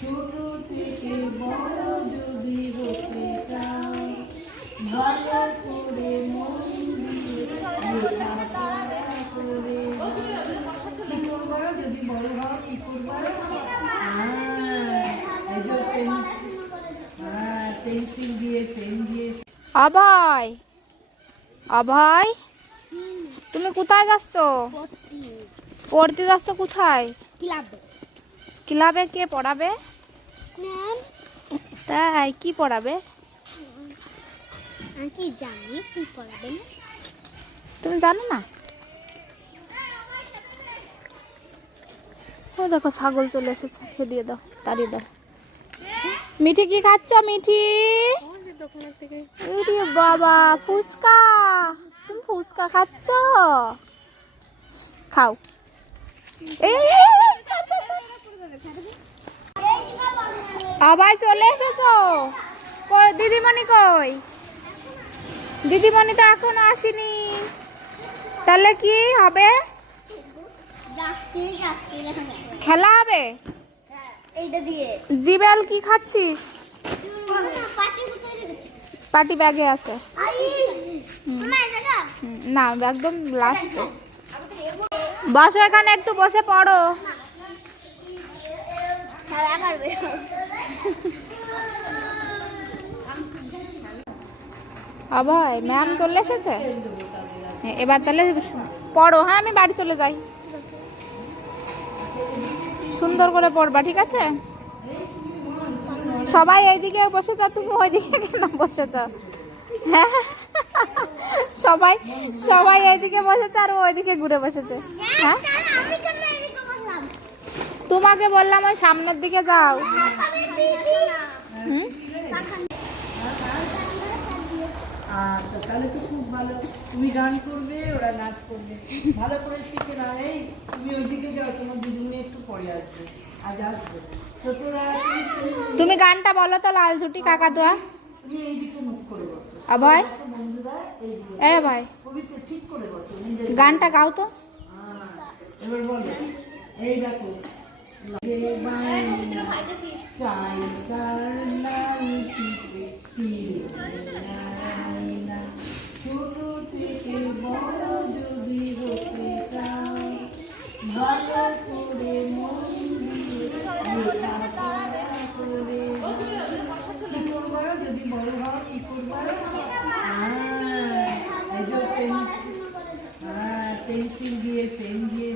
ছোট থেকে বড় যদি হতে চাও, ভালো করে মন দিয়ে লেখাপড়া করে কি করবো, যদি বড় হও কি করবো? পেন্সিল দিয়ে পেন দিয়ে। অভয়, অভয়, তুমি কোথায় যাচ্ছ? পড়তে যাচ্ছ কোথায়? ক্লাবে। ক্লাবে কে পড়াবে? তাই কি পড়াবে? আমি কি জানি কি পড়াবে না? তুমি জানো না? ও দেখো ছাগল চলে এসেছে, খেয়ে দিয়ে দাও, তাড়িয়ে দাও। মিঠি কি খাচ্ছ? মিঠি বাবা, ফুচকা, তুমি ফুচকা খাচ্ছ? খাও। আবার চলে এসেছো? কই দিদিমণি, কই দিদিমণি? তো এখনো আসেনি, তাহলে কি হবে? খেলা হবে? জিবেল কি খাচ্ছিস? পার্টি ব্যাগে আছে না, একদম লাস্টে। বসো এখানে, একটু বসে পড়ো। অভয়, ম্যাম চলে এসেছে, এবার তাহলে পড়ো। হ্যাঁ, আমি বাড়ি চলে যাই। সুন্দর করে পড়বা, ঠিক আছে? সবাই এইদিকে বসেছ, তুমি ওইদিকে কেন বসেছ? হ্যাঁ, সবাই সবাই এইদিকে বসেছে আর ওইদিকে ঘুরে বসেছে। হ্যাঁ, তোমাকে বললাম ওই সামনের দিকে যাও। আচ্ছা, তাহলে তো খুব ভালো। তুমি গান করবে, ওরা নাচ করবে, ভালো করে শিখে নাও। এই তুমি ওইদিকে যাও, তোমার দিদিমণি একটু পরে আসবে, আজ আসবে। তো তোরা তুমি গানটা বলো তো, লাল ঝুটি কাকাতুয়া। তুমি এইদিকে মুখ করে বসো। অভয়, বন্ধুরা এ ভাই, পবিত্র ঠিক করে বসো। গানটা গাও তো। এবার বলো, এই দেখো, ছোট থেকে বড় যদি হতে চাও, ভালো করে মন দিয়ে লেখাপড়া করে কি করবো, যদি বড় হও কি করবো? পেন্সিল দিয়ে পেন দিয়ে